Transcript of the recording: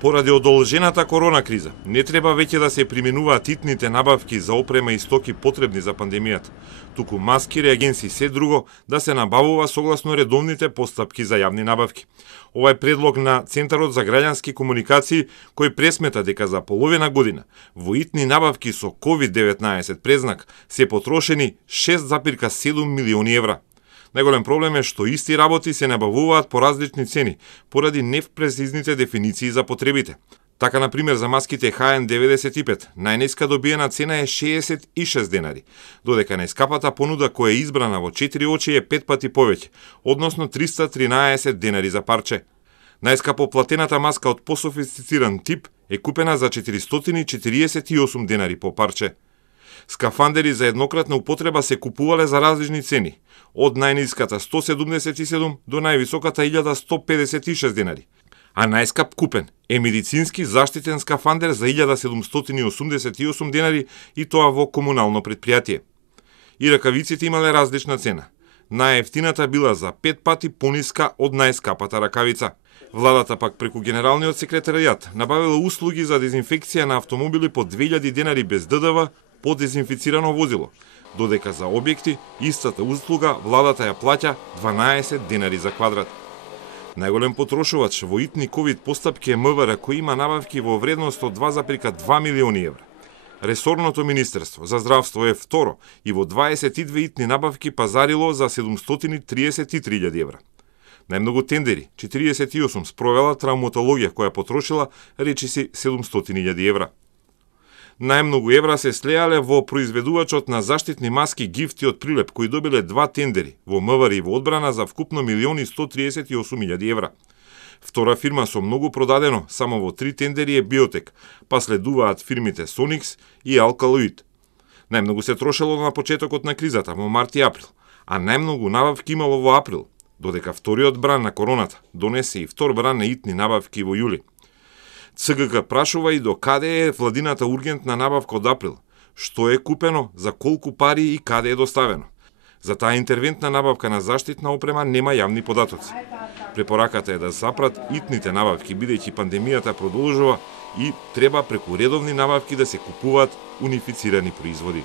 Поради одолжената корона криза, не треба веќе да се применуваат итните набавки за опрема и стоки потребни за пандемијата, туку маски, реагенси и се друго да се набавува согласно редовните постапки за јавни набавки. Ова е предлог на Центарот за граѓански комуникации, кој пресмета дека за половина година во итни набавки со COVID-19 презнак се потрошени 6,7 милиони евра. Најголем проблем е што исти работи се набавуваат по различни цени, поради невпрецизните дефиниции за потребите. Така, например, за маските HN95, најниска добиена цена е 66 денари, додека најскапата понуда која е избрана во 4 очи е 5 пати повеќе, односно 313 денари за парче. Најскапо платената маска од пософистициран тип е купена за 448 денари по парче. Скафандери за еднократна употреба се купувале за различни цени, од најниската 177 до највисоката 1156 денари. А најскап купен е медицински заштитен скафандер за 1788 денари и тоа во комунално предпријатие. И ракавиците имале различна цена. Најефтината била за 5 пати пониска од најскапата ракавица. Владата пак преку Генералниот секретаријат набавила услуги за дезинфекција на автомобили по 2000 денари без ДДВ по дезинфицирано возило, додека за објекти истата услуга владата ја плаќа 12 денари за квадрат. Најголем потрошувач во итни ковид постапки е МВР, кој има набавки во вредност од 2,2 милиони евра. Ресорното министерство за здравство е второ и во 22 итни набавки пазарило за 733.000 евра. Најмногу тендери, 48, спровела травматологија која потрошила речиси 700.000 евра. Најмногу евра се слеале во произведувачот на заштитни маски Гифти од Прилеп, кои добиле 2 тендери во МВР и во одбрана за вкупно 1.138.000 евра. Втора фирма со многу продадено само во 3 тендери е Биотек, па следуваат фирмите Сонix и Алкалоид. Најмногу се трошело на почетокот на кризата во март и април, а најмногу набавки имало во април, додека вториот бран на короната донесе и втор бран на итни набавки во јули. ЦГК прашува и до каде е владината ургентна набавка од април, што е купено, за колку пари и каде е доставено. За таа интервентна набавка на заштитна опрема нема јавни податоци. Препораката е да запрат итните набавки, бидејќи пандемијата продолжува и треба преку редовни набавки да се купуваат унифицирани производи.